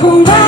Cùng